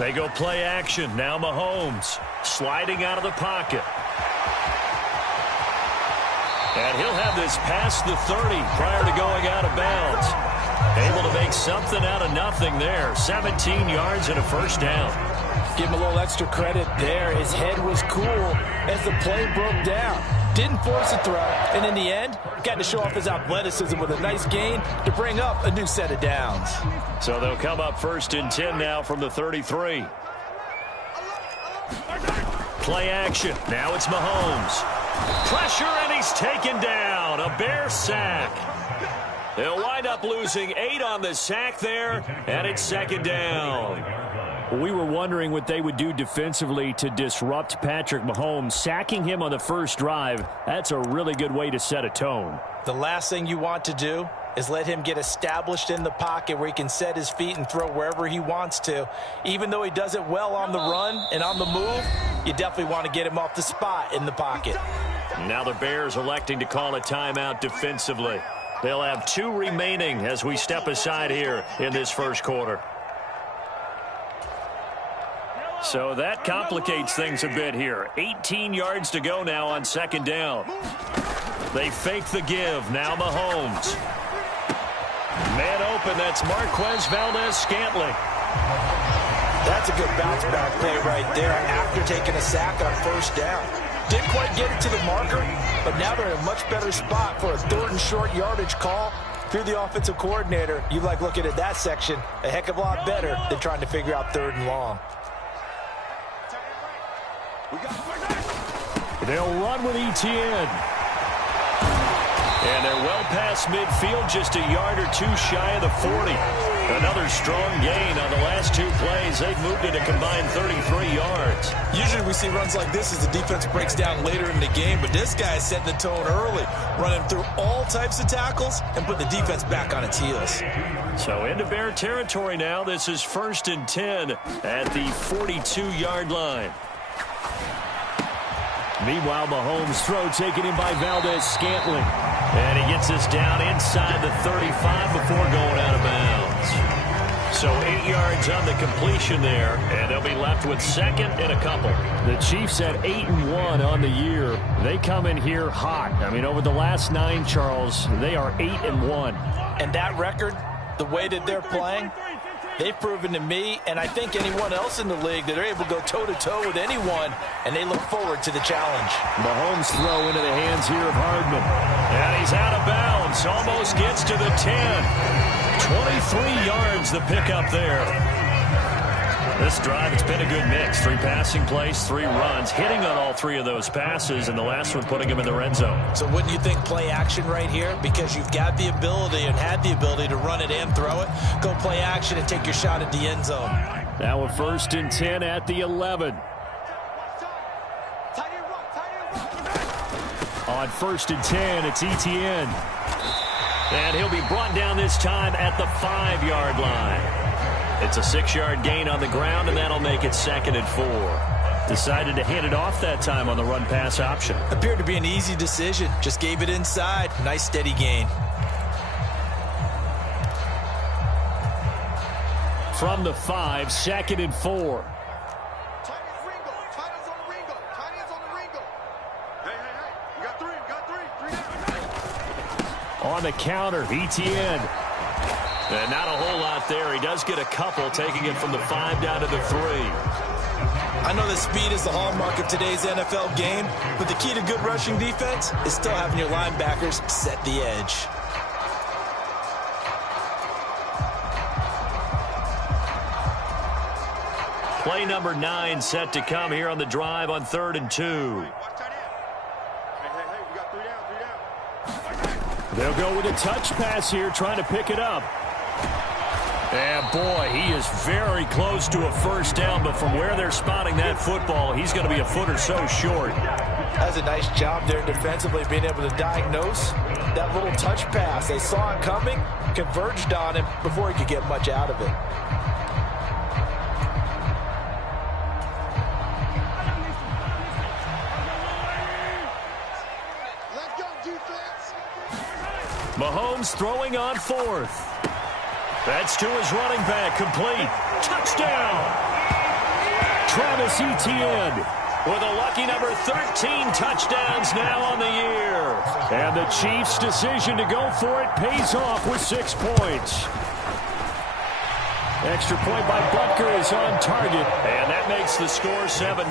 They go play action. Now Mahomes sliding out of the pocket. And he'll have this past the 30 prior to going out of bounds. Able to make something out of nothing there. 17 yards and a first down. Give him a little extra credit there. His head was cool as the play broke down. Didn't force a throw, and in the end, got to show off his athleticism with a nice gain to bring up a new set of downs. So they'll come up 1st and 10 now from the 33. Play action. Now it's Mahomes. Pressure, and he's taken down. A Bear sack. They'll wind up losing 8 on the sack there, and it's 2nd down. We were wondering what they would do defensively to disrupt Patrick Mahomes. Sacking him on the first drive, that's a really good way to set a tone. The last thing you want to do is let him get established in the pocket where he can set his feet and throw wherever he wants to. Even though he does it well on the run and on the move, you definitely want to get him off the spot in the pocket. Now the Bears electing to call a timeout defensively. They'll have 2 remaining as we step aside here in this first quarter. So that complicates things a bit here. 18 yards to go now on 2nd down. They fake the give. Now Mahomes. Man open. That's Marquez Valdez-Scantling. That's a good bounce back play right there after taking a sack on 1st down. Didn't quite get it to the marker, but now they're in a much better spot for a 3rd and short yardage call. If you're the offensive coordinator, you like looking at that section a heck of a lot better than trying to figure out 3rd and long. They'll run with ETN. And they're well past midfield, just a yard or 2 shy of the 40. Another strong gain on the last 2 plays. They've moved it a combined 33 yards. Usually we see runs like this as the defense breaks down later in the game, but this guy is setting the tone early, running through all types of tackles and put the defense back on its heels. So into Bear territory now. This is 1st and 10 at the 42-yard line. Meanwhile, Mahomes' throw taken in by Valdez-Scantling. And he gets us down inside the 35 before going out of bounds. So 8 yards on the completion there, and they'll be left with 2nd and a couple. The Chiefs at 8-1 on the year. They come in here hot. I mean, over the last 9, Charles, they are 8-1. And that record, the way that they're playing, they've proven to me, and I think anyone else in the league, that they're able to go toe-to-toe with anyone, and they look forward to the challenge. Mahomes' throw into the hands here of Hardman. And he's out of bounds. Almost gets to the 10. 23 yards the pickup there. This drive, it's been a good mix. 3 passing plays, 3 runs, hitting on all 3 of those passes, and the last one putting him in the red zone. So wouldn't you think play action right here? Because you've got the ability and had the ability to run it and throw it. Go play action and take your shot at the end zone. Now a 1st and 10 at the 11. On 1st and 10, it's ETN. And he'll be brought down this time at the 5-yard line. It's a 6-yard gain on the ground, and that'll make it 2nd and 4. Decided to hand it off that time on the run-pass option. Appeared to be an easy decision. Just gave it inside. Nice steady gain. From the 5, 2nd and 4. On the counter, ETN. And not a whole lot there. He does get a couple, taking it from the 5 down to the 3. I know that speed is the hallmark of today's NFL game, but the key to good rushing defense is still having your linebackers set the edge. Play number 9 set to come here on the drive on 3rd and 2. They'll go with a touch pass here, trying to pick it up. And boy, he is very close to a first down, but from where they're spotting that football, he's going to be a foot or so short. That's a nice job there defensively, being able to diagnose that little touch pass. They saw it coming, converged on him before he could get much out of it. Mahomes throwing on 4th. That's to his running back, complete. Touchdown! Travis Etienne with a lucky number 13 touchdowns now on the year. And the Chiefs' decision to go for it pays off with 6 points. Extra point by Butker is on target. And that makes the score 7-0.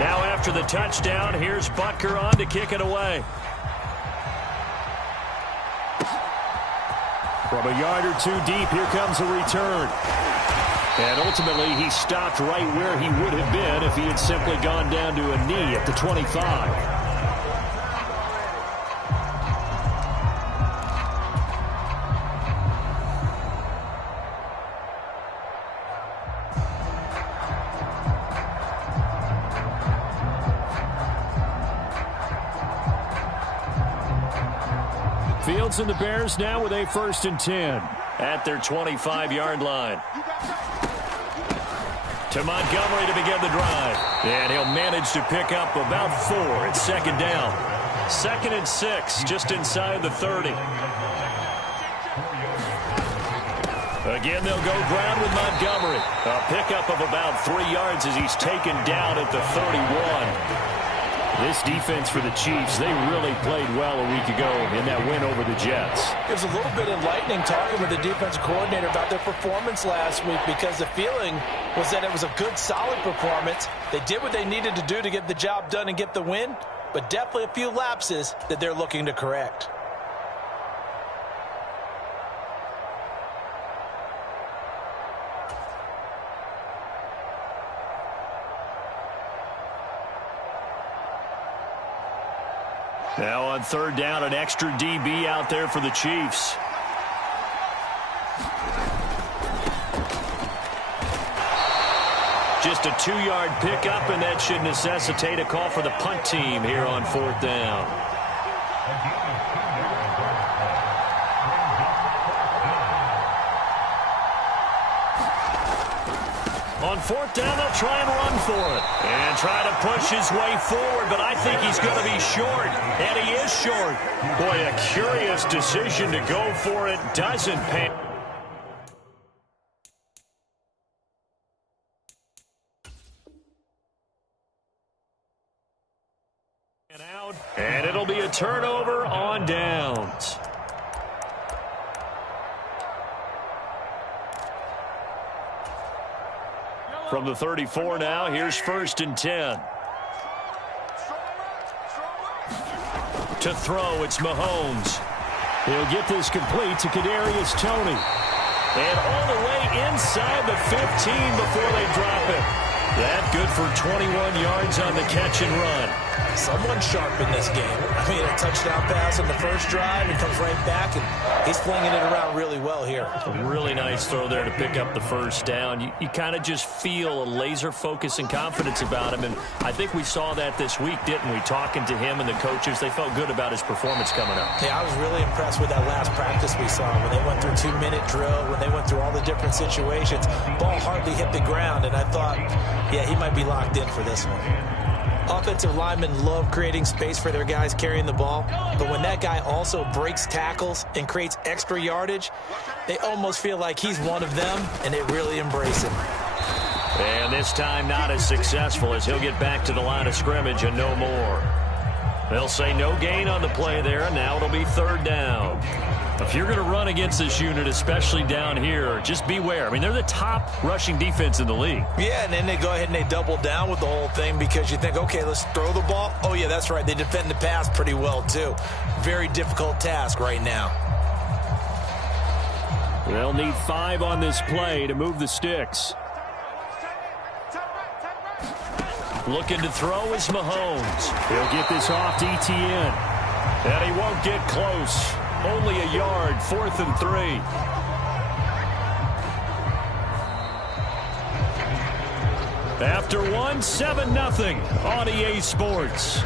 Now after the touchdown, here's Butker on to kick it away. From a yard or two deep, here comes a return. And ultimately, he stopped right where he would have been if he had simply gone down to a knee at the 25. Fields and the Bears now with a 1st and 10. At their 25-yard line. To Montgomery to begin the drive. And he'll manage to pick up about 4. It's 2nd down. 2nd and 6, just inside the 30. Again, they'll go ground with Montgomery. A pickup of about 3 yards as he's taken down at the 31. This defense for the Chiefs, they really played well a week ago in that win over the Jets. It was a little bit enlightening talking with the defensive coordinator about their performance last week, because the feeling was that it was a good, solid performance. They did what they needed to do to get the job done and get the win, but definitely a few lapses that they're looking to correct. Now on 3rd down, an extra DB out there for the Chiefs. Just a 2-yard pickup, and that should necessitate a call for the punt team here on 4th down. On 4th down, they'll try and run for it. And try to push his way forward, but I think he's going to be short. And he is short. Boy, a curious decision to go for it. Doesn't pay. And it'll be a turnover on downs. From the 34 now, here's 1st and 10. To throw, it's Mahomes. He'll get this complete to Kadarius Toney. And all the way inside the 15 before they drop it. That good for 21 yards on the catch and run. Someone sharp in this game. I mean, a touchdown pass on the first drive, and comes right back, and he's flinging it around really well here. A really nice throw there to pick up the 1st down. You kind of just feel a laser focus and confidence about him, and I think we saw that this week, didn't we? Talking to him and the coaches, they felt good about his performance coming up. Yeah, I was really impressed with that last practice we saw when they went through 2-minute drill, when they went through all the different situations. Ball hardly hit the ground, and I thought, yeah, he might be locked in for this one. Offensive linemen love creating space for their guys carrying the ball, but when that guy also breaks tackles and creates extra yardage, they almost feel like he's one of them, and they really embrace him. And this time not as successful, as he'll get back to the line of scrimmage and no more. They'll say no gain on the play there, and now it'll be 3rd down. If you're going to run against this unit, especially down here, just beware. I mean, they're the top rushing defense in the league. Yeah, and then they go ahead and they double down with the whole thing, because you think, okay, let's throw the ball. Oh, yeah, that's right. They defend the pass pretty well, too. Very difficult task right now. They'll need 5 on this play to move the sticks. Looking to throw is Mahomes. He'll get this off to Etienne. And he won't get close. Only a yard, 4th and 3. After one, 7-0 on EA Sports.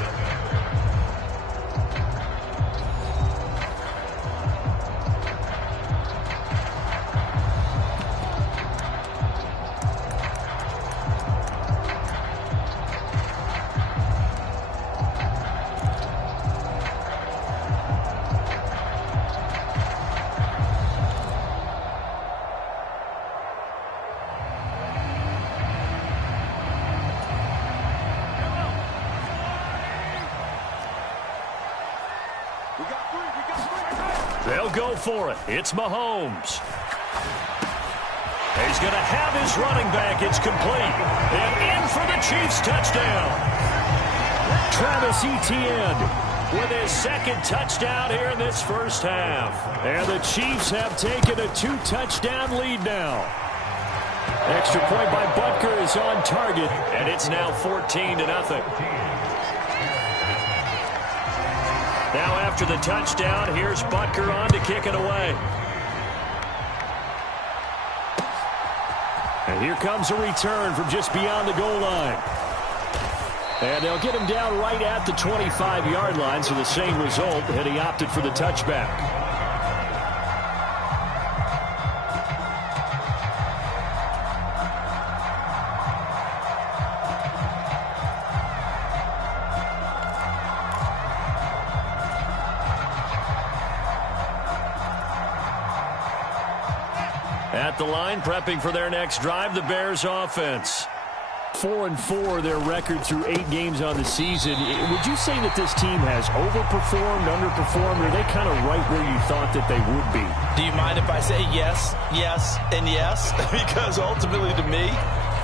They'll go for it. It's Mahomes. He's going to have his running back. It's complete. And in for the Chiefs touchdown. Travis Etienne with his second touchdown here in this first half. And the Chiefs have taken a 2-touchdown lead now. Extra point by Butker is on target. And it's now 14-0. Now after the touchdown, here's Butker on to kick it away. And here comes a return from just beyond the goal line. And they'll get him down right at the 25-yard line, so the same result, and he opted for the touchback. At the line, prepping for their next drive, the Bears offense. 4-4 their record through 8 games on the season. Would you say that this team has overperformed, underperformed, or are they kind of right where you thought that they would be? Do you mind if I say yes, yes, and yes? Because ultimately to me,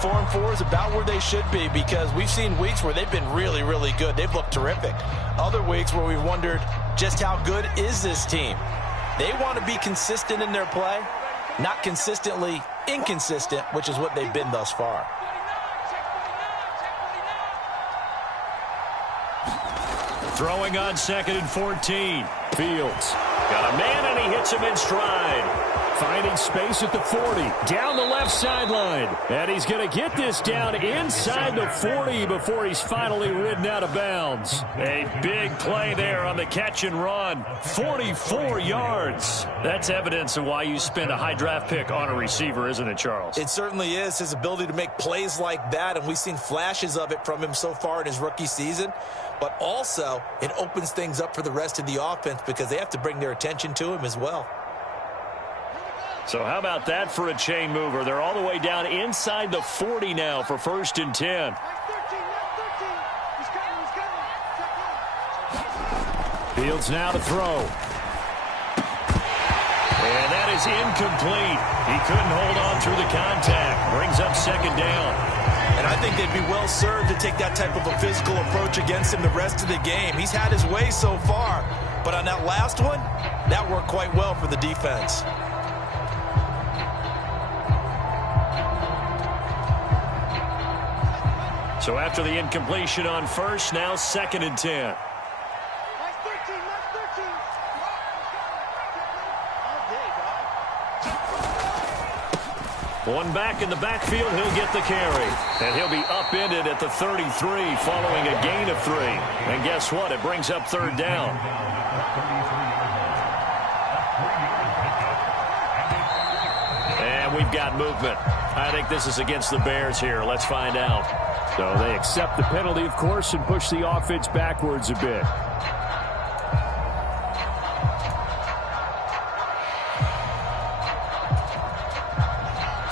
4-4 is about where they should be, because we've seen weeks where they've been really, really good. They've looked terrific. Other weeks where we've wondered just how good is this team. They want to be consistent in their play, not consistently inconsistent, which is what they've been thus far. Throwing on 2nd and 14. Fields got a man, and he hits him in stride. Finding space at the 40. Down the left sideline. And he's going to get this down inside the 40 before he's finally ridden out of bounds. A big play there on the catch and run. 44 yards. That's evidence of why you spend a high draft pick on a receiver, isn't it, Charles? It certainly is. His ability to make plays like that, and we've seen flashes of it from him so far in his rookie season. But also, it opens things up for the rest of the offense because they have to bring their attention to him as well. So how about that for a chain mover? They're all the way down inside the 40 now for 1st and 10. Fields now to throw. And that is incomplete. He couldn't hold on through the contact. Brings up 2nd down. And I think they'd be well served to take that type of a physical approach against him the rest of the game. He's had his way so far, but on that last one, that worked quite well for the defense. So after the incompletion on 1st, now 2nd and 10. One back in the backfield, he'll get the carry. And he'll be upended at the 33 following a gain of 3. And guess what? It brings up 3rd down. And we've got movement. I think this is against the Bears here. Let's find out. So they accept the penalty, of course, and push the offense backwards a bit.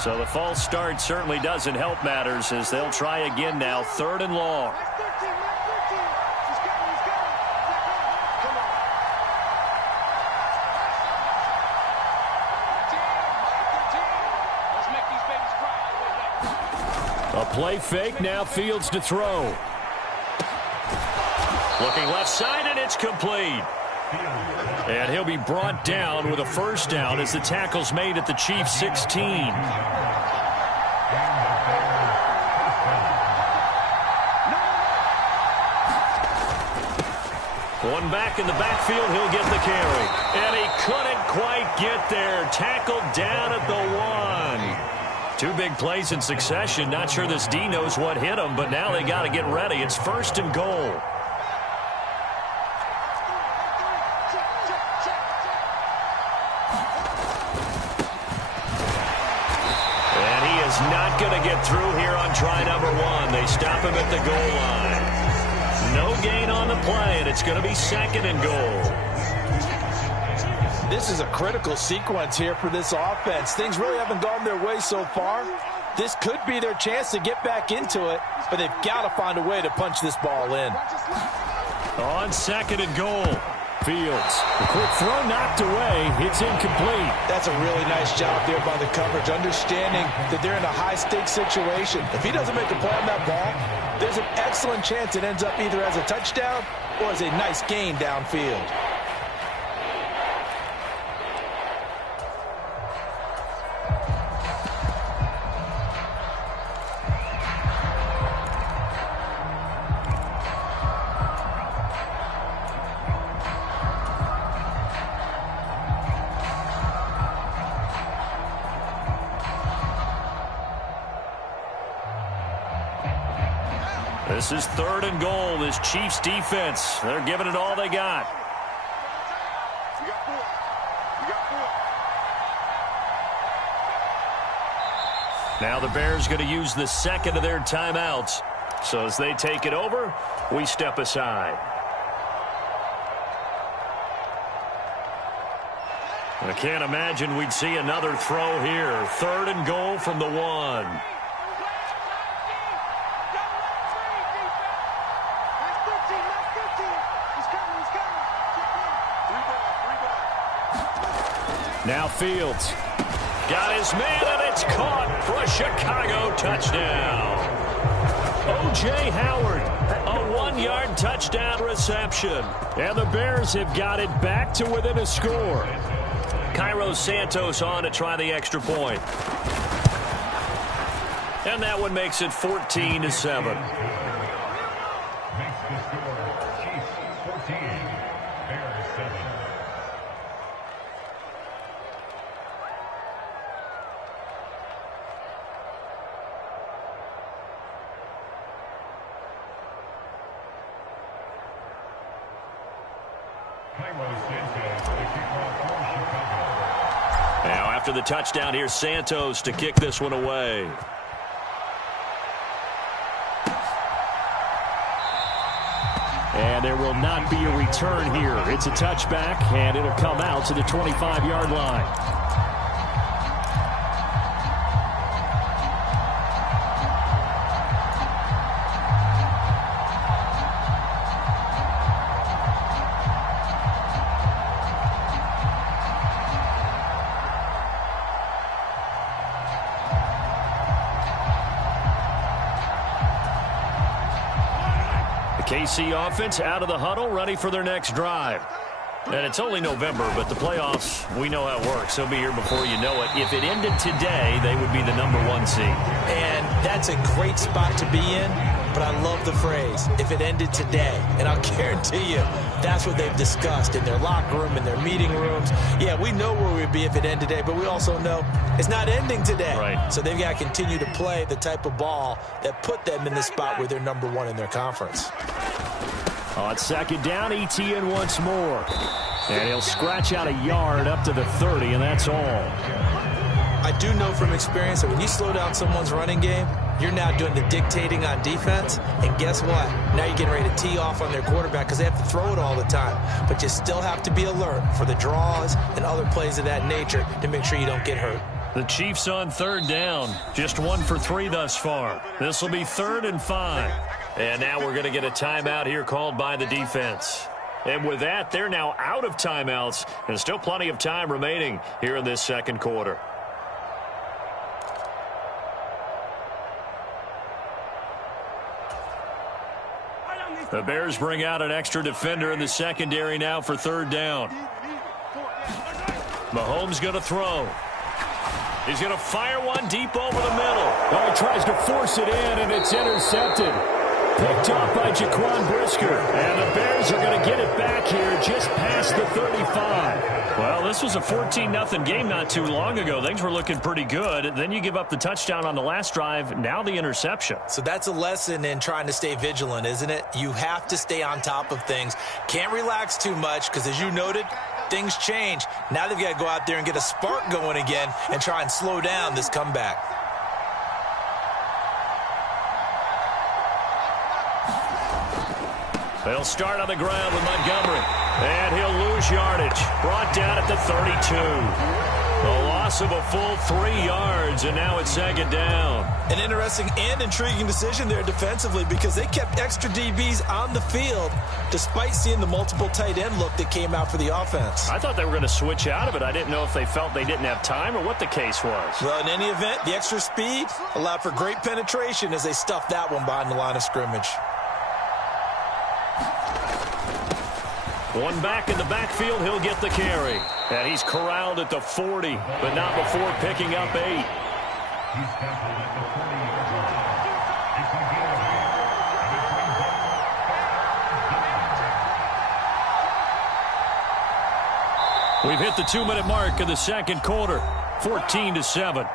So the false start certainly doesn't help matters as they'll try again now, 3rd and long. A play fake, now Fields to throw. Looking left side, and it's complete. And he'll be brought down with a 1st down as the tackle's made at the Chiefs' 16. One back in the backfield, he'll get the carry. And he couldn't quite get there. Tackled down at the 1. 2 big plays in succession. Not sure this D knows what hit him, but now they got to get ready. It's 1st and goal. Not going to get through here on try number 1. They stop him at the goal line. No gain on the play, and it's going to be 2nd and goal. This is a critical sequence here for this offense. Things really haven't gone their way so far. This could be their chance to get back into it, but they've got to find a way to punch this ball in. On 2nd and goal. Fields, the quick throw knocked away. It's incomplete. That's a really nice job there by the coverage, understanding that they're in a high-stakes situation. If he doesn't make a play on that ball, there's an excellent chance it ends up either as a touchdown or as a nice gain downfield. This is 3rd and goal. This Chiefs defense, they're giving it all they got. Now the Bears going to use the second of their timeouts. So as they take it over, we step aside. I can't imagine we'd see another throw here. 3rd and goal from the 1. Now Fields. Got his man, and it's caught for a Chicago touchdown. O.J. Howard, a 1-yard touchdown reception. And the Bears have got it back to within a score. Cairo Santos on to try the extra point. And that one makes it 14-7. Now after the touchdown, here's Santos to kick this one away. And there will not be a return here. It's a touchback, and it'll come out to the 25-yard line. KC offense out of the huddle, ready for their next drive. And it's only November, but the playoffs, we know how it works. They'll be here before you know it. If it ended today, they would be the #1 seed. And that's a great spot to be in, but I love the phrase, if it ended today. And I'll guarantee you, that's what they've discussed in their locker room, in their meeting rooms. Yeah, we know where we'd be if it ended today, but we also know it's not ending today. Right. So they've got to continue to play the type of ball that put them in the spot where they're #1 in their conference. On second down, Etienne once more. And he'll scratch out a yard up to the 30, and that's all. I do know from experience that when you slow down someone's running game, you're now doing the dictating on defense. And guess what? Now you're getting ready to tee off on their quarterback because they have to throw it all the time. But you still have to be alert for the draws and other plays of that nature to make sure you don't get hurt. The Chiefs on third down. Just 1 for 3 thus far. This will be 3rd and 5. And now we're going to get a timeout here called by the defense. And with that, they're now out of timeouts. And still plenty of time remaining here in this second quarter. The Bears bring out an extra defender in the secondary now for 3rd down. Mahomes going to throw. He's going to fire one deep over the middle. Oh, he tries to force it in, and it's intercepted. Picked off by Jaquan Brisker. And the Bears are going to get it back here just past the 35. Well, this was a 14-0 game not too long ago. Things were looking pretty good. Then you give up the touchdown on the last drive. Now the interception. So that's a lesson in trying to stay vigilant, isn't it? You have to stay on top of things. Can't relax too much because, as you noted, things change. Now they've got to go out there and get a spark going again and try and slow down this comeback. They'll start on the ground with Montgomery. And he'll lose yardage. Brought down at the 32. A lot loss of a full 3 yards, and now it's second down. An interesting and intriguing decision there defensively because they kept extra DBs on the field despite seeing the multiple tight end look that came out for the offense. I thought they were going to switch out of it. I didn't know if they felt they didn't have time or what the case was. Well, in any event, the extra speed allowed for great penetration as they stuffed that one behind the line of scrimmage. One back in the backfield, he'll get the carry. And he's corralled at the 40, but not before picking up 8. We've hit the 2-minute mark of the second quarter, 14-7.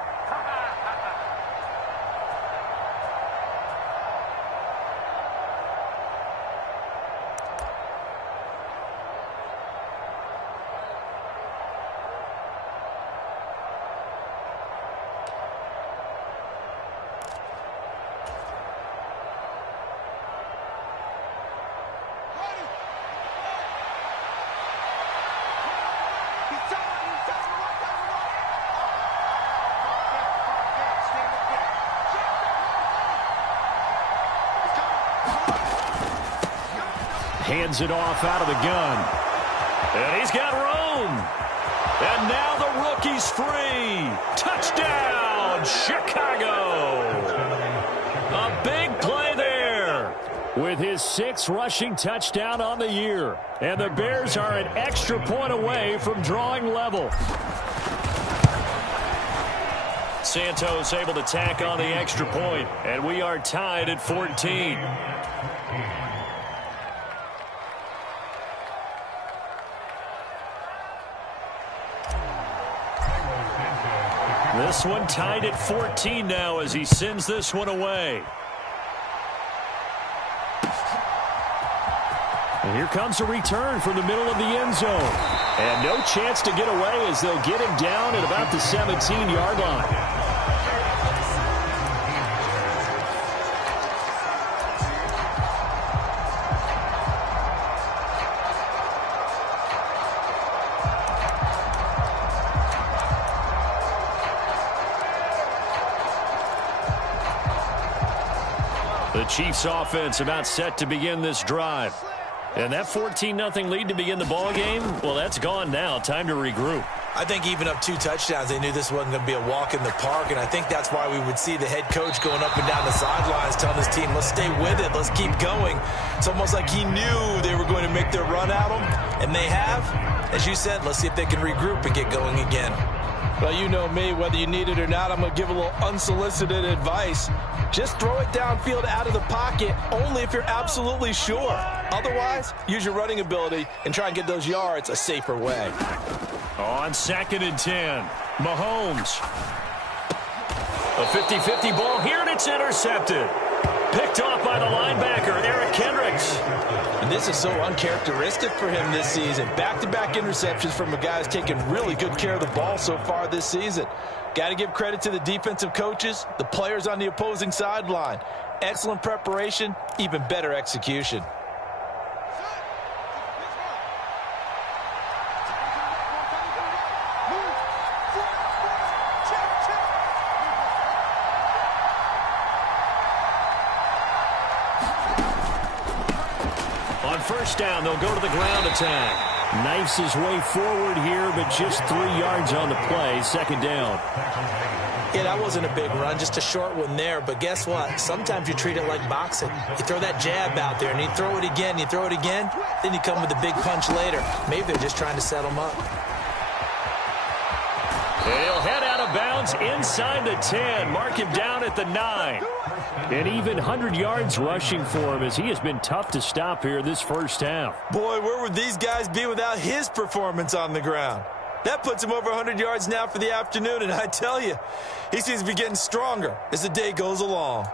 Hands it off out of the gun. And he's got room. And now the rookie's free. Touchdown, Chicago. A big play there with his 6th rushing touchdown on the year. And the Bears are an extra point away from drawing level. Santos able to tack on the extra point, and we are tied at 14. This one tied at 14 now as he sends this one away. And here comes a return from the middle of the end zone. And no chance to get away as they'll get him down at about the 17-yard line. The Chiefs offense about set to begin this drive. And that 14-0 lead to begin the ball game, well, that's gone now. Time to regroup. I think even up 2 touchdowns, they knew this wasn't going to be a walk in the park, and I think that's why we would see the head coach going up and down the sidelines telling his team, let's stay with it, let's keep going. It's almost like he knew they were going to make their run at him, and they have. As you said, let's see if they can regroup and get going again. Well, you know me, whether you need it or not, I'm going to give a little unsolicited advice. Just throw it downfield out of the pocket only if you're absolutely sure. Otherwise, use your running ability and try and get those yards a safer way. On 2nd and 10, Mahomes. A 50-50 ball here, and it's intercepted. Picked off by the linebacker, Eric Kendricks. And this is so uncharacteristic for him this season. Back-to-back interceptions from a guy who's taken really good care of the ball so far this season. Got to give credit to the defensive coaches, the players on the opposing sideline. Excellent preparation, even better execution. On first down, they'll go to the ground attack. Knifes his way forward here, but just 3 yards on the play. Second down. Yeah, that wasn't a big run, just a short one there. But guess what? Sometimes you treat it like boxing. You throw that jab out there, and you throw it again, then you come with a big punch later. Maybe they're just trying to set him up. He'll head out of bounds inside the 10. Mark him down at the 9. And even 100 yards rushing for him as he has been tough to stop here this first half. Boy, where would these guys be without his performance on the ground? That puts him over 100 yards now for the afternoon, and I tell you, he seems to be getting stronger as the day goes along.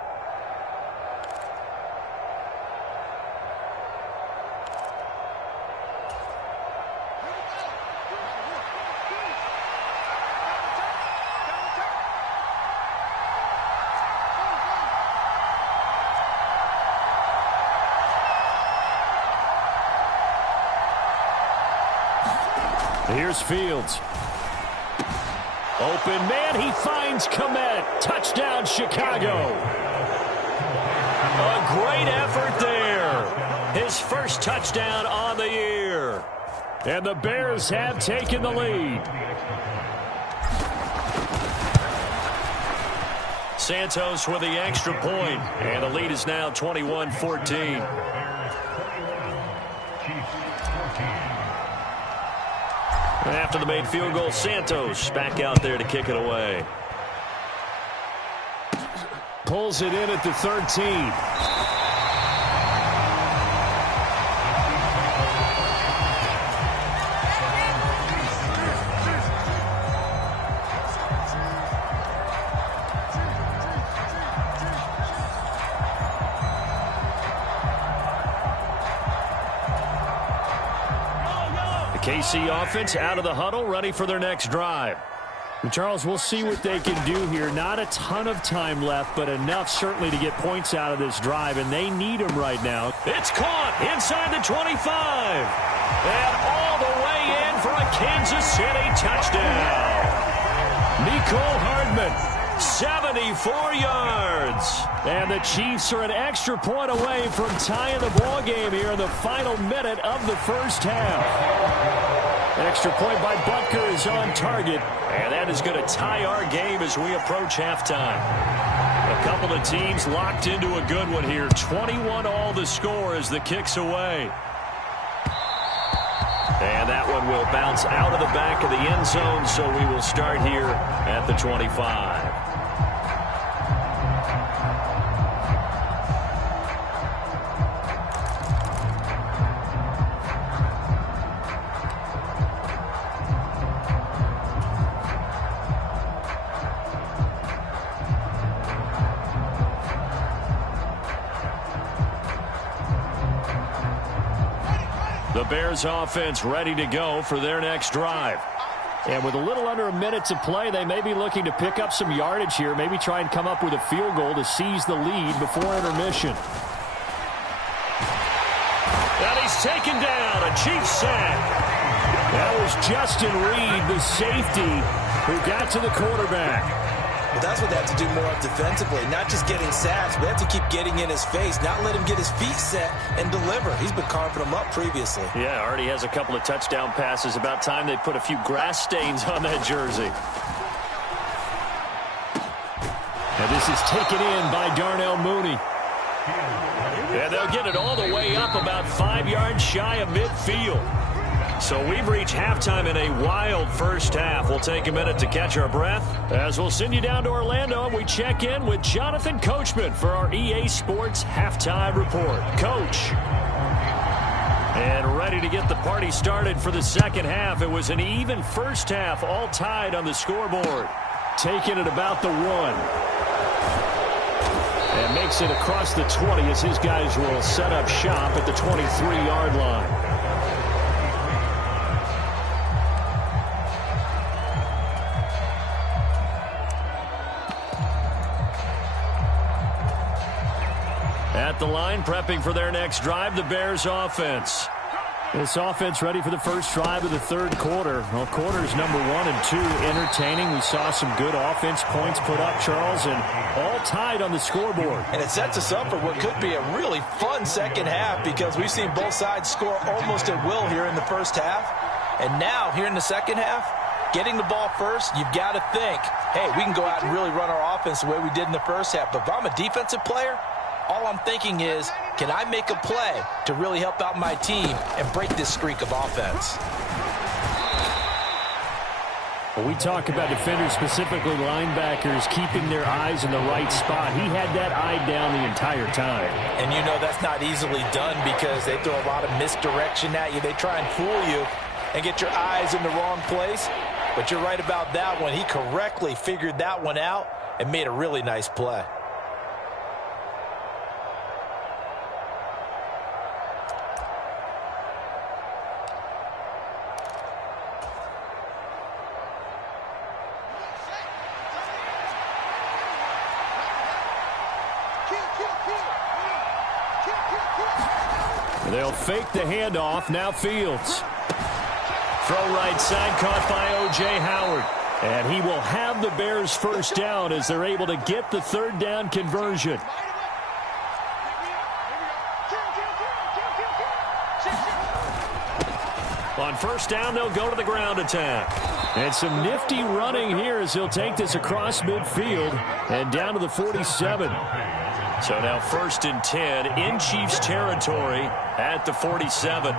Here's Fields. Open man, he finds Komet. Touchdown, Chicago. A great effort there. His first touchdown on the year. And the Bears have taken the lead. Santos with the extra point. And the lead is now 21-14. After the made field goal, Santos back out there to kick it away. Pulls it in at the 13. KC offense out of the huddle, ready for their next drive. And Charles, we'll see what they can do here. Not a ton of time left, but enough certainly to get points out of this drive, and they need them right now. It's caught inside the 25. And all the way in for a Kansas City touchdown. Mecole Hardman, 74 yards. And the Chiefs are an extra point away from tying the ball game here in the final minute of the first half. Extra point by Butker is on target. And that is going to tie our game as we approach halftime. A couple of teams locked into a good one here. 21 all the score as the kick's away. And that one will bounce out of the back of the end zone, so we will start here at the 25. The Bears offense ready to go for their next drive. And with a little under a minute to play, they may be looking to pick up some yardage here, maybe try and come up with a field goal to seize the lead before intermission. And he's taken down, a Chiefs sack. That was Justin Reed, the safety, who got to the quarterback. Well, that's what they have to do more of defensively, not just getting sacks, but they have to keep getting in his face, not let him get his feet set and deliver. He's been carving them up previously. Yeah, already has a couple of touchdown passes. About time they put a few grass stains on that jersey. And this is taken in by Darnell Mooney. And they'll get it all the way up about 5 yards shy of midfield. So we've reached halftime in a wild first half. We'll take a minute to catch our breath as we'll send you down to Orlando and we check in with Jonathan Coachman for our EA Sports Halftime Report. Coach. And ready to get the party started for the second half. It was an even first half, all tied on the scoreboard. Taking it about the 1. And makes it across the 20 as his guys will set up shop at the 23-yard line. At the line, prepping for their next drive, the Bears offense. This offense ready for the first drive of the third quarter. Well, quarters number 1 and 2 entertaining. We saw some good offense points put up, Charles, and all tied on the scoreboard. And it sets us up for what could be a really fun second half because we've seen both sides score almost at will here in the first half. And now, here in the second half, getting the ball first, you've got to think, hey, we can go out and really run our offense the way we did in the first half. But if I'm a defensive player, all I'm thinking is, can I make a play to really help out my team and break this streak of offense? When we talk about defenders, specifically linebackers, keeping their eyes in the right spot, he had that eye down the entire time. And you know that's not easily done because they throw a lot of misdirection at you. They try and fool you and get your eyes in the wrong place. But you're right about that one. He correctly figured that one out and made a really nice play. They'll fake the handoff. Now Fields. Throw right side, caught by O.J. Howard. And he will have the Bears first down as they're able to get the third down conversion. On first down, they'll go to the ground attack. And some nifty running here as he'll take this across midfield and down to the 47. So now 1st and 10 in Chiefs territory at the 47.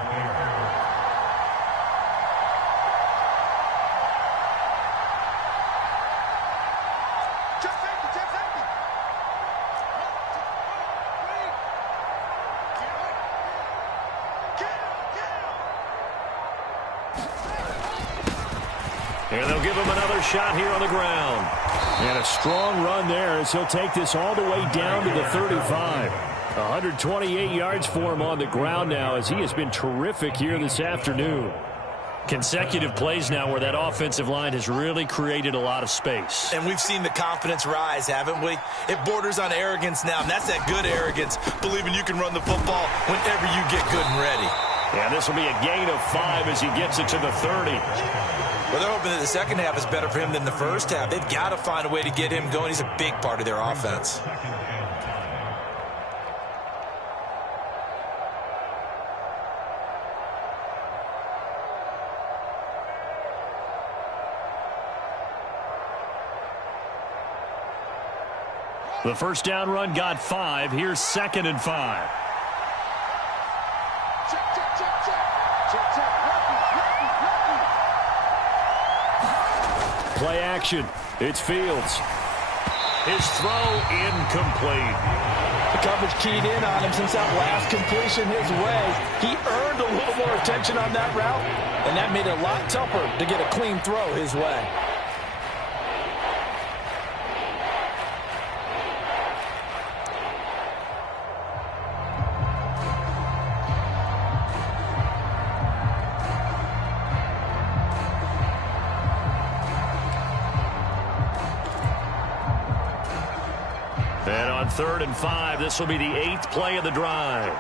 And they'll give him another shot here on the ground. And a strong run there as he'll take this all the way down to the 35. 128 yards for him on the ground now as he has been terrific here this afternoon. Consecutive plays now where that offensive line has really created a lot of space. And we've seen the confidence rise, haven't we? It borders on arrogance now, and that's that good arrogance, believing you can run the football whenever you get good and ready. Yeah, this will be a gain of 5 as he gets it to the 30. Well, they're hoping that the second half is better for him than the first half. They've got to find a way to get him going. He's a big part of their offense. The first down run got 5. Here's 2nd and 5. Play action. It's Fields. His throw incomplete. The coverage keyed in on him since that last completion his way. He earned a little more attention on that route, and that made it a lot tougher to get a clean throw his way. And on 3rd and 5, this will be the 8th play of the drive.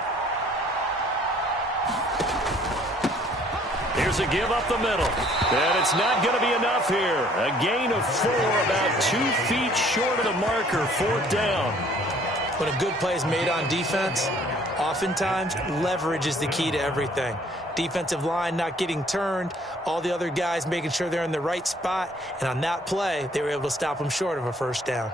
Here's a give up the middle. And it's not going to be enough here. A gain of 4, about 2 feet short of the marker, 4th down. When a good play is made on defense, oftentimes leverage is the key to everything. Defensive line not getting turned, all the other guys making sure they're in the right spot. And on that play, they were able to stop them short of a first down.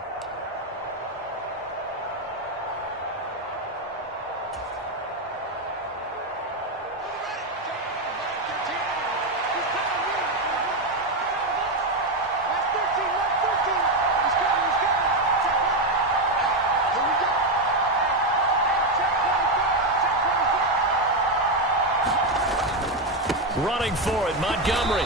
Running for it, Montgomery.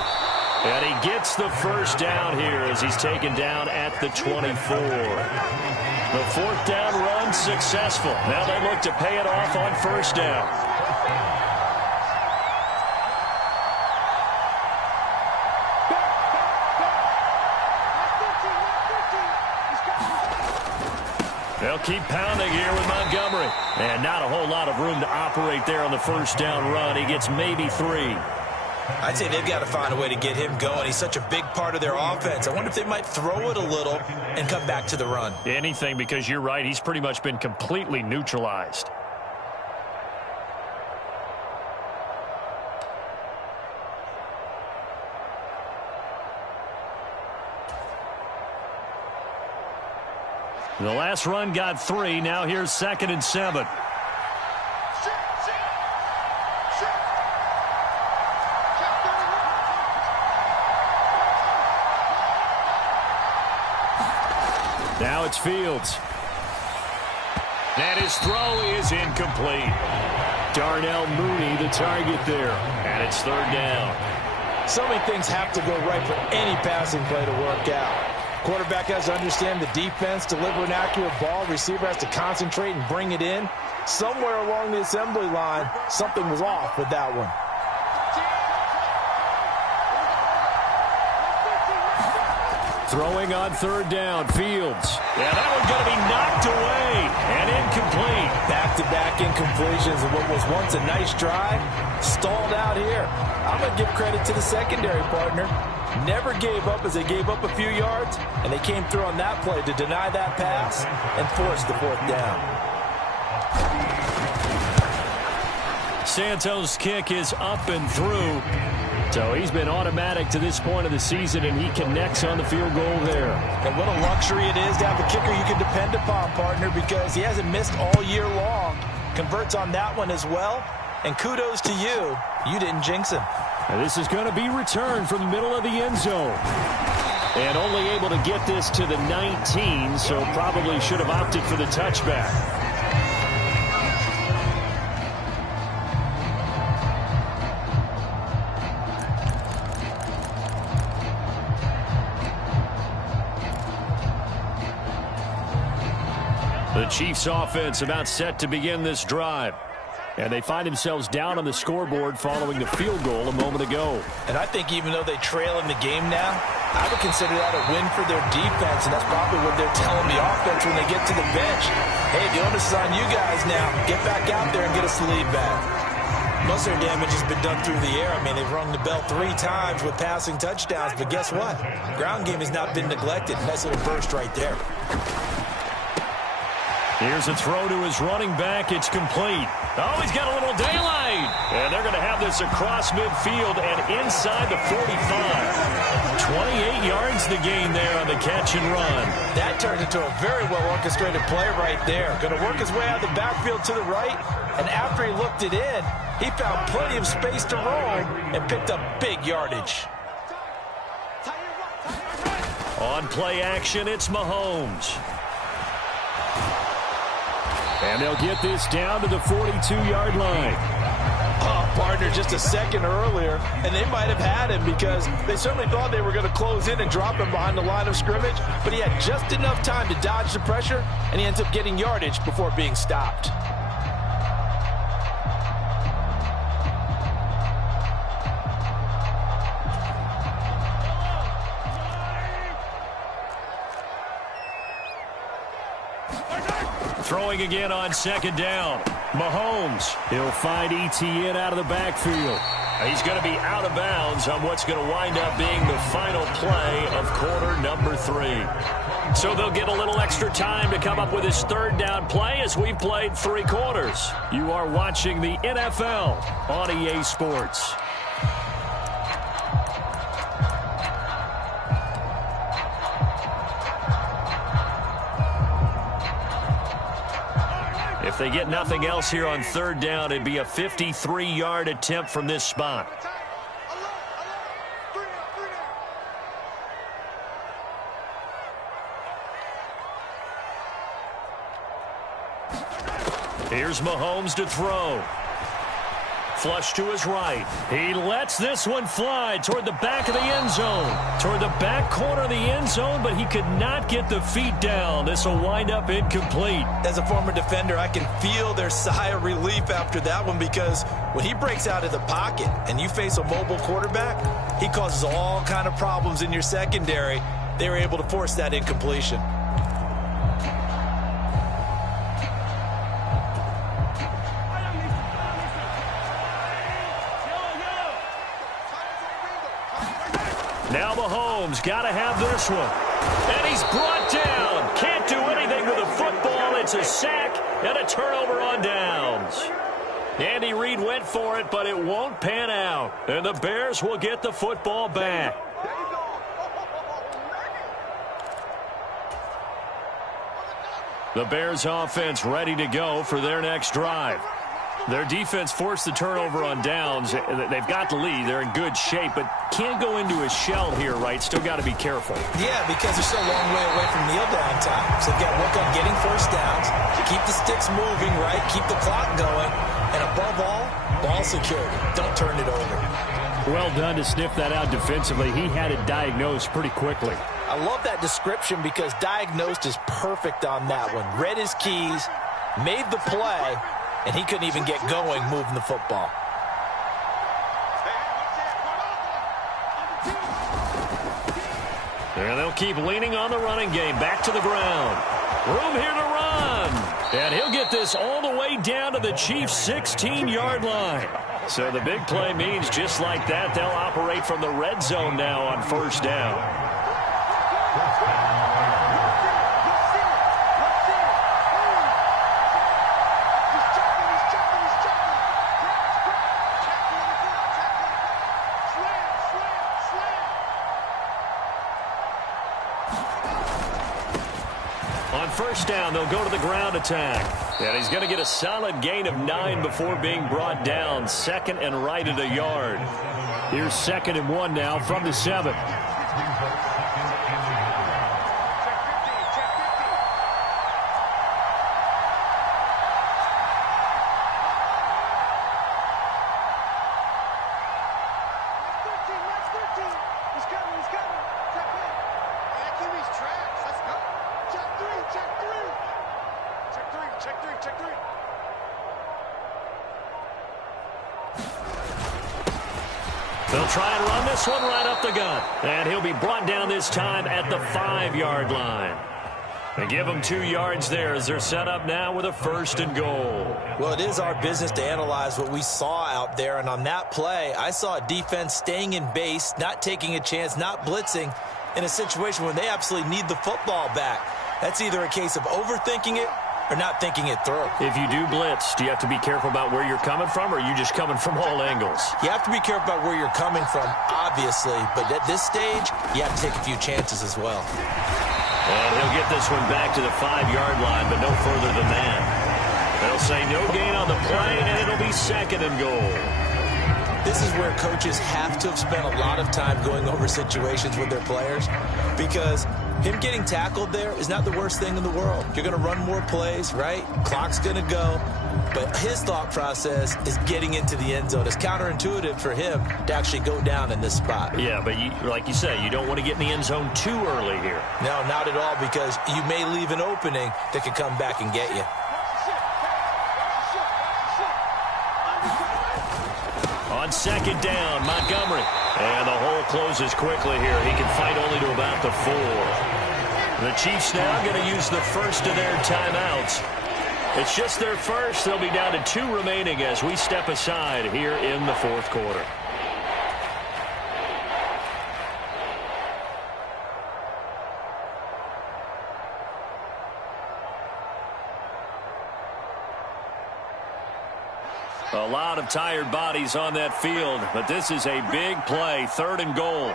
And he gets the first down here as he's taken down at the 24. The 4th down run successful. Now they look to pay it off on first down. They'll keep pounding here with Montgomery. And not a whole lot of room to operate there on the first down run. He gets maybe 3. I'd say they've got to find a way to get him going. He's such a big part of their offense. I wonder if they might throw it a little and come back to the run. Anything, because you're right. He's pretty much been completely neutralized. The last run got 3. Now here's 2nd and 7. Now it's Fields. And his throw is incomplete. Darnell Mooney, the target there. And it's 3rd down. So many things have to go right for any passing play to work out. Quarterback has to understand the defense, deliver an accurate ball. Receiver has to concentrate and bring it in. Somewhere along the assembly line, something was off with that one. Throwing on 3rd down, Fields. Yeah, that one's going to be knocked away and incomplete. Back-to-back incompletions of what was once a nice drive, stalled out here. I'm going to give credit to the secondary partner. Never gave up as they gave up a few yards, and they came through on that play to deny that pass and force the 4th down. Santos' kick is up and through. So he's been automatic to this point of the season, and he connects on the field goal there. And what a luxury it is to have a kicker you can depend upon, partner, because he hasn't missed all year long. Converts on that one as well. And kudos to you. You didn't jinx him. And this is going to be returned from the middle of the end zone. And only able to get this to the 19, so probably should have opted for the touchback. The Chiefs offense about set to begin this drive. And they find themselves down on the scoreboard following the field goal a moment ago. And I think even though they trail in the game now, I would consider that a win for their defense, and that's probably what they're telling the offense when they get to the bench. Hey, the onus is on you guys now. Get back out there and get us the lead back. Most of their damage has been done through the air. I mean, they've rung the bell 3 times with passing touchdowns, but guess what? Ground game has not been neglected. Nice little burst right there. Here's a throw to his running back. It's complete. Oh, he's got a little daylight. And they're going to have this across midfield and inside the 45. 28 yards the gain there on the catch and run. That turned into a very well-orchestrated play right there. Going to work his way out of the backfield to the right. And after he looked it in, he found plenty of space to roam and picked up big yardage. On play action, it's Mahomes. And they'll get this down to the 42-yard line. Oh, partner, just a second earlier, and they might have had him because they certainly thought they were going to close in and drop him behind the line of scrimmage, but he had just enough time to dodge the pressure, and he ends up getting yardage before being stopped. Throwing again on 2nd down. Mahomes. He'll find ETN out of the backfield. He's going to be out of bounds on what's going to wind up being the final play of quarter number 3. So they'll get a little extra time to come up with his 3rd down play as we've played 3 quarters. You are watching the NFL on EA Sports. If they get nothing else here on 3rd down, it'd be a 53-yard attempt from this spot. Here's Mahomes to throw. Flush to his right. He lets this one fly toward the back of the end zone. Toward the back corner of the end zone, but he could not get the feet down. This will wind up incomplete. As a former defender, I can feel their sigh of relief after that one because when he breaks out of the pocket and you face a mobile quarterback, he causes all kind of problems in your secondary. They were able to force that incompletion. Now Mahomes got to have this one. And he's brought down. Can't do anything with a football. It's a sack and a turnover on downs. Andy Reid went for it, but it won't pan out. And the Bears will get the football back. The Bears offense ready to go for their next drive. Their defense forced the turnover on downs. They've got the lead. They're in good shape, but can't go into a shell here, right? Still got to be careful. Yeah, because they're still a long way away from kneel down time. So they've got to work on getting first downs, keep the sticks moving, right? Keep the clock going. And above all, ball security. Don't turn it over. Well done to sniff that out defensively. He had it diagnosed pretty quickly. I love that description because diagnosed is perfect on that one. Read his keys, made the play, and he couldn't even get going moving the football. And they'll keep leaning on the running game. Back to the ground. Room here to run. And he'll get this all the way down to the Chiefs' 16-yard line. So the big play means just like that, they'll operate from the red zone now on first down. First down, they'll go to the ground attack. And he's going to get a solid gain of 9 before being brought down. Second and right at a yard. Here's 2nd and 1 now from the 7. They'll try and run this one right up the gut. And he'll be brought down this time at the 5-yard line. They give them 2 yards there as they're set up now with a 1st and goal. Well, it is our business to analyze what we saw out there. And on that play, I saw a defense staying in base, not taking a chance, not blitzing in a situation when they absolutely need the football back. That's either a case of overthinking it or not thinking it through. If you do blitz, do you have to be careful about where you're coming from, or are you just coming from all angles? You have to be careful about where you're coming from, obviously. But at this stage, you have to take a few chances as well. And he'll get this one back to the 5-yard line, but no further than that. They'll say no gain on the play, and it'll be 2nd and goal. This is where coaches have to have spent a lot of time going over situations with their players, because him getting tackled there is not the worst thing in the world. You're going to run more plays, right? Clock's going to go. But his thought process is getting into the end zone. It's counterintuitive for him to actually go down in this spot. Yeah, but like you say, you don't want to get in the end zone too early here. No, not at all, because you may leave an opening that could come back and get you. On 2nd down, Montgomery. And the hole closes quickly here. He can fight only to about the 4. The Chiefs now going to use the first of their timeouts. It's just their first. They'll be down to 2 remaining as we step aside here in the 4th quarter. A lot of tired bodies on that field, but this is a big play, 3rd and goal.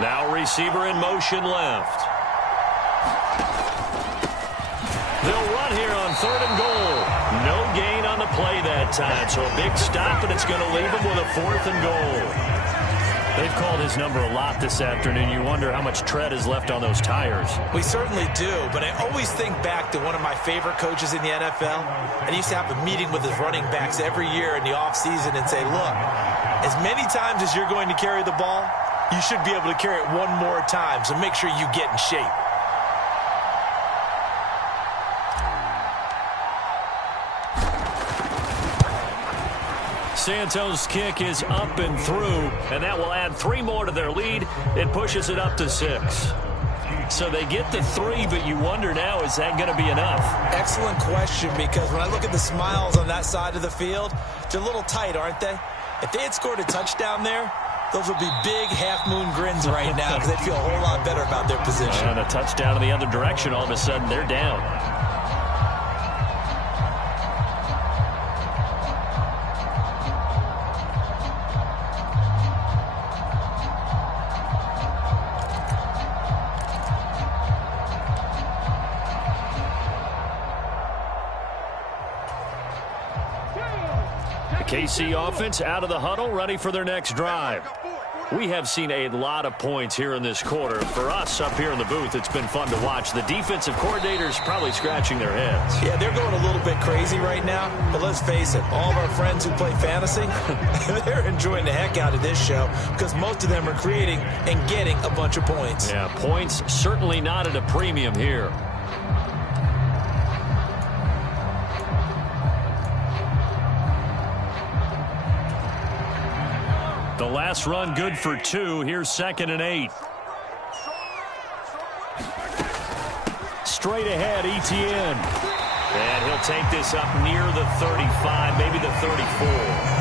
Now receiver in motion left. They'll run here on 3rd and goal. No gain on the play that time, so a big stop, and it's going to leave them with a 4th and goal. They've called his number a lot this afternoon. You wonder how much tread is left on those tires. We certainly do, but I always think back to one of my favorite coaches in the NFL. And he used to have a meeting with his running backs every year in the offseason and say, look, as many times as you're going to carry the ball, you should be able to carry it one more time, so make sure you get in shape. Santos' kick is up and through, and that will add 3 more to their lead. It pushes it up to 6. So they get the 3, but you wonder now, is that going to be enough? Excellent question, because when I look at the smiles on that side of the field, they're a little tight, aren't they? If they had scored a touchdown there, those would be big half-moon grins right now because they feel a whole lot better about their position. And a touchdown in the other direction, all of a sudden they're down. KC offense out of the huddle, ready for their next drive. We have seen a lot of points here in this quarter. For us up here in the booth, it's been fun to watch. The defensive coordinators probably scratching their heads. Yeah, they're going a little bit crazy right now. But let's face it, all of our friends who play fantasy, they're enjoying the heck out of this show because most of them are creating and getting a bunch of points. Yeah, points certainly not at a premium here. The last run good for 2. Here's 2nd and 8. Straight ahead, Etienne. And he'll take this up near the 35, maybe the 34.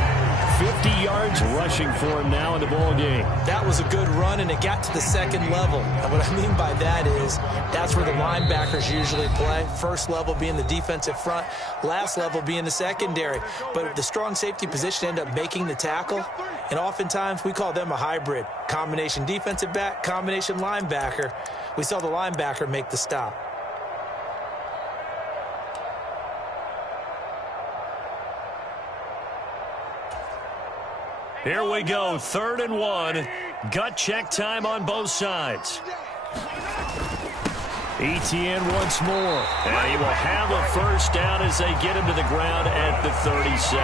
50 yards rushing for him now in the ball game. That was a good run, and it got to the second level. And what I mean by that is that's where the linebackers usually play. First level being the defensive front, last level being the secondary. But the strong safety position ended up making the tackle, and oftentimes we call them a hybrid. Combination defensive back, combination linebacker. We saw the linebacker make the stop. Here we go, 3rd and 1. Gut check time on both sides. Etienne once more. And he will have a first down as they get him to the ground at the 37.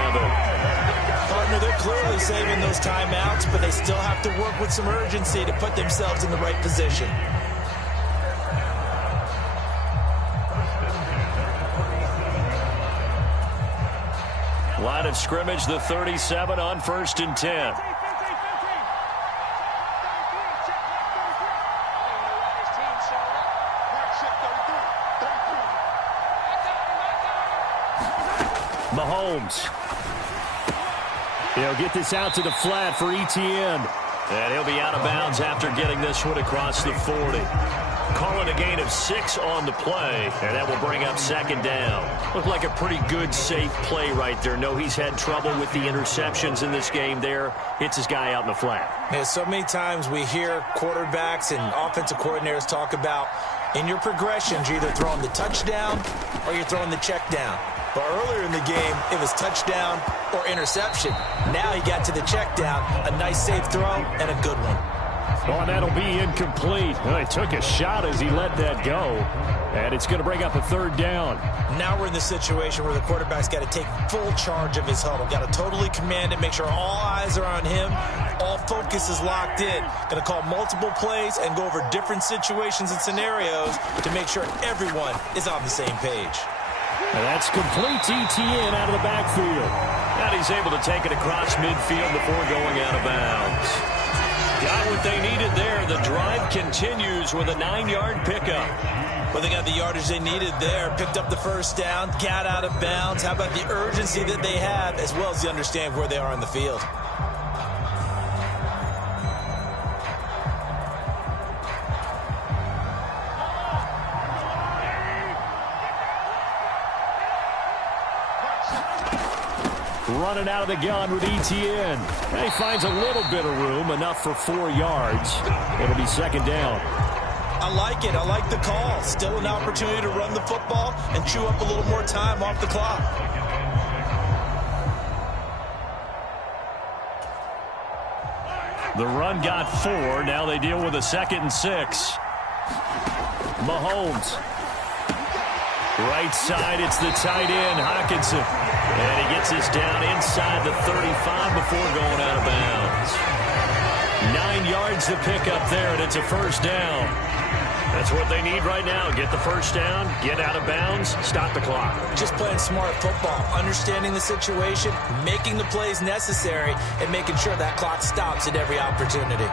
Partner, they're clearly saving those timeouts, but they still have to work with some urgency to put themselves in the right position. Line of scrimmage, the 37 on 1st and 10. Mahomes. He'll get this out to the flat for Etienne. And he'll be out of bounds after getting this one across the 40. Calling a gain of 6 on the play, and that will bring up 2nd down. Looked like a pretty good, safe play right there. No, he's had trouble with the interceptions in this game there. Hits his guy out in the flat. Yeah, so many times we hear quarterbacks and offensive coordinators talk about in your progressions, you're either throwing the touchdown or you're throwing the check down. But earlier in the game, it was touchdown or interception. Now he got to the check down, a nice safe throw, and a good one. Oh, and that'll be incomplete. Well, he took a shot as he let that go. And it's going to bring up a 3rd down. Now we're in the situation where the quarterback's got to take full charge of his huddle. Got to totally command it, make sure all eyes are on him. All focus is locked in. Going to call multiple plays and go over different situations and scenarios to make sure everyone is on the same page. And that's complete to Etienne out of the backfield. And he's able to take it across midfield before going out of bounds. Got what they needed there. The drive continues with a 9-yard pickup. Well, they got the yardage they needed there. Picked up the first down, got out of bounds. How about the urgency that they have, as well as they understand where they are in the field. Running out of the gun with Etienne. And he finds a little bit of room, enough for 4 yards. It'll be 2nd down. I like it. I like the call. Still an opportunity to run the football and chew up a little more time off the clock. The run got 4. Now they deal with a 2nd and 6. Mahomes. Right side, it's the tight end, Hockenson. And he gets this down inside the 35 before going out of bounds. 9 yards to pick up there, and it's a first down. That's what they need right now. Get the first down, get out of bounds, stop the clock. Just playing smart football, understanding the situation, making the plays necessary, and making sure that clock stops at every opportunity.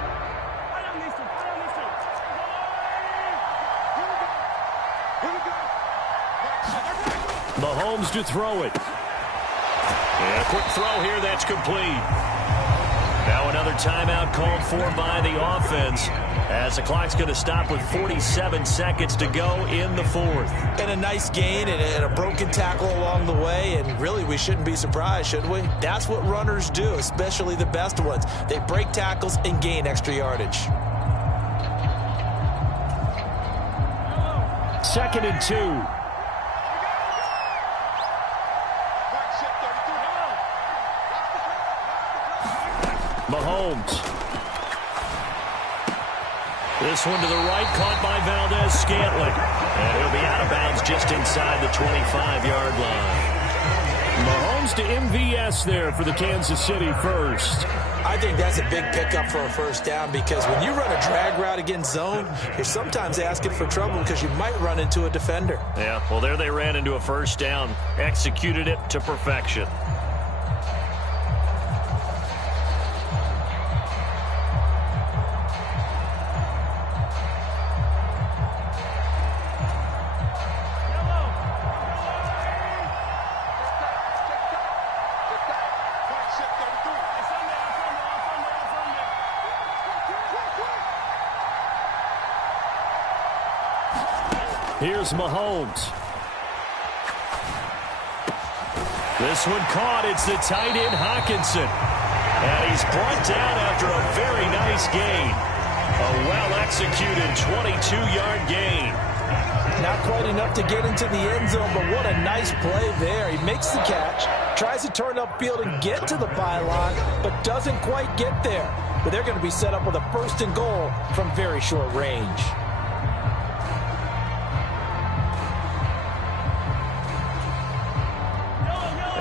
Mahomes to throw it. And a quick throw here, that's complete. Now another timeout called for by the offense as the clock's going to stop with 47 seconds to go in the 4th. And a nice gain and a broken tackle along the way, and really we shouldn't be surprised, should we? That's what runners do, especially the best ones. They break tackles and gain extra yardage. 2nd and 2. Mahomes. This one to the right, caught by Valdez-Scantling. And he'll be out of bounds just inside the 25-yard line. Mahomes to MVS there for the Kansas City first. I think that's a big pickup for a first down because when you run a drag route against zone, you're sometimes asking for trouble because you might run into a defender. Yeah, well, there they ran into a first down, executed it to perfection. Here's Mahomes. This one caught. It's the tight end, Hockenson. And he's brought down after a very nice gain. A well-executed 22-yard gain. Not quite enough to get into the end zone, but what a nice play there. He makes the catch, tries to turn upfield and get to the byline, but doesn't quite get there. But they're going to be set up with a 1st and goal from very short range.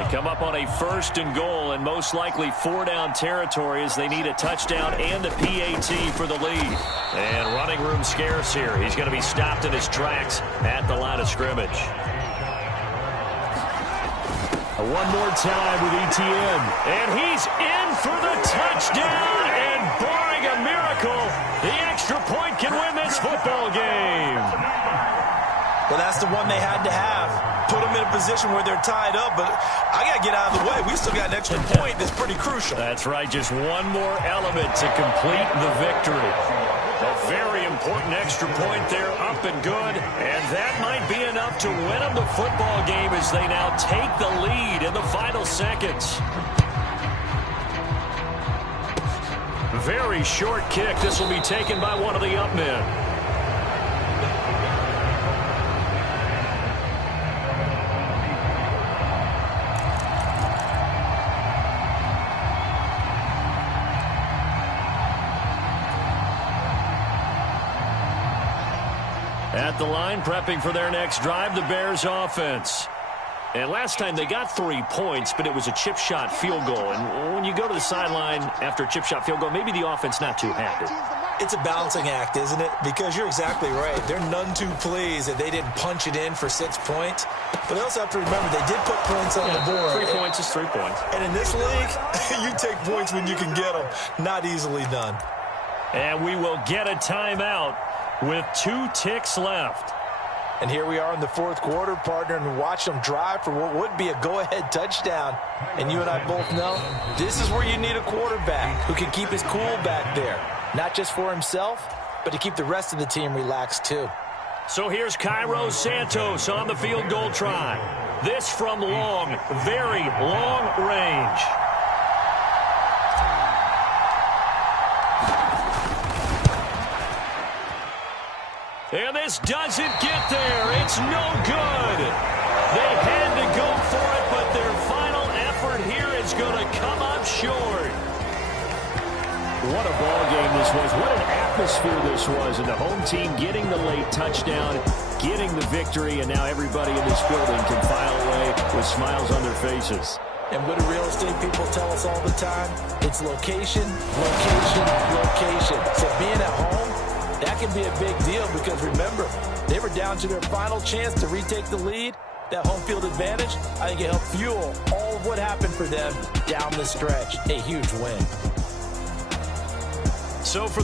Come up on a 1st and goal and most likely 4-down territory as they need a touchdown and a PAT for the lead. And running room scarce here. He's going to be stopped in his tracks at the line of scrimmage. One more time with ETN. And he's in for the touchdown. And barring a miracle, the extra point can win this football game. Well, that's the one they had to have. Put them in a position where they're tied up, but I got to get out of the way. We still got an extra point that's pretty crucial. That's right, just one more element to complete the victory. A very important extra point there, up and good, and that might be enough to win them the football game as they now take the lead in the final seconds. Very short kick. This will be taken by one of the up men. At the line, prepping for their next drive, the Bears offense. And last time they got 3 points, but it was a chip shot field goal. And when you go to the sideline after a chip shot field goal, maybe the offense not too happy. It's a balancing act, isn't it? Because you're exactly right. They're none too pleased that they didn't punch it in for 6 points. But they also have to remember they did put points on the board. 3 points is 3 points. And in this league, you take points when you can get them. Not easily done. And we will get a timeout with 2 ticks left. And here we are in the 4th quarter, partner, and watch them drive for what would be a go-ahead touchdown. And you and I both know this is where you need a quarterback who can keep his cool back there. Not just for himself, but to keep the rest of the team relaxed too. So here's Cairo Santos on the field goal try. This from long, very long range. And this doesn't get there. It's no good. They had to go for it, but their final effort here is going to come up short. What a ball game this was. What an atmosphere this was. And the home team getting the late touchdown, getting the victory, and now everybody in this building can file away with smiles on their faces. And what do real estate people tell us all the time? It's location, location, location. So being at home, that can be a big deal because, remember, they were down to their final chance to retake the lead. That home field advantage, I think it helped fuel all of what happened for them down the stretch. A huge win. So for the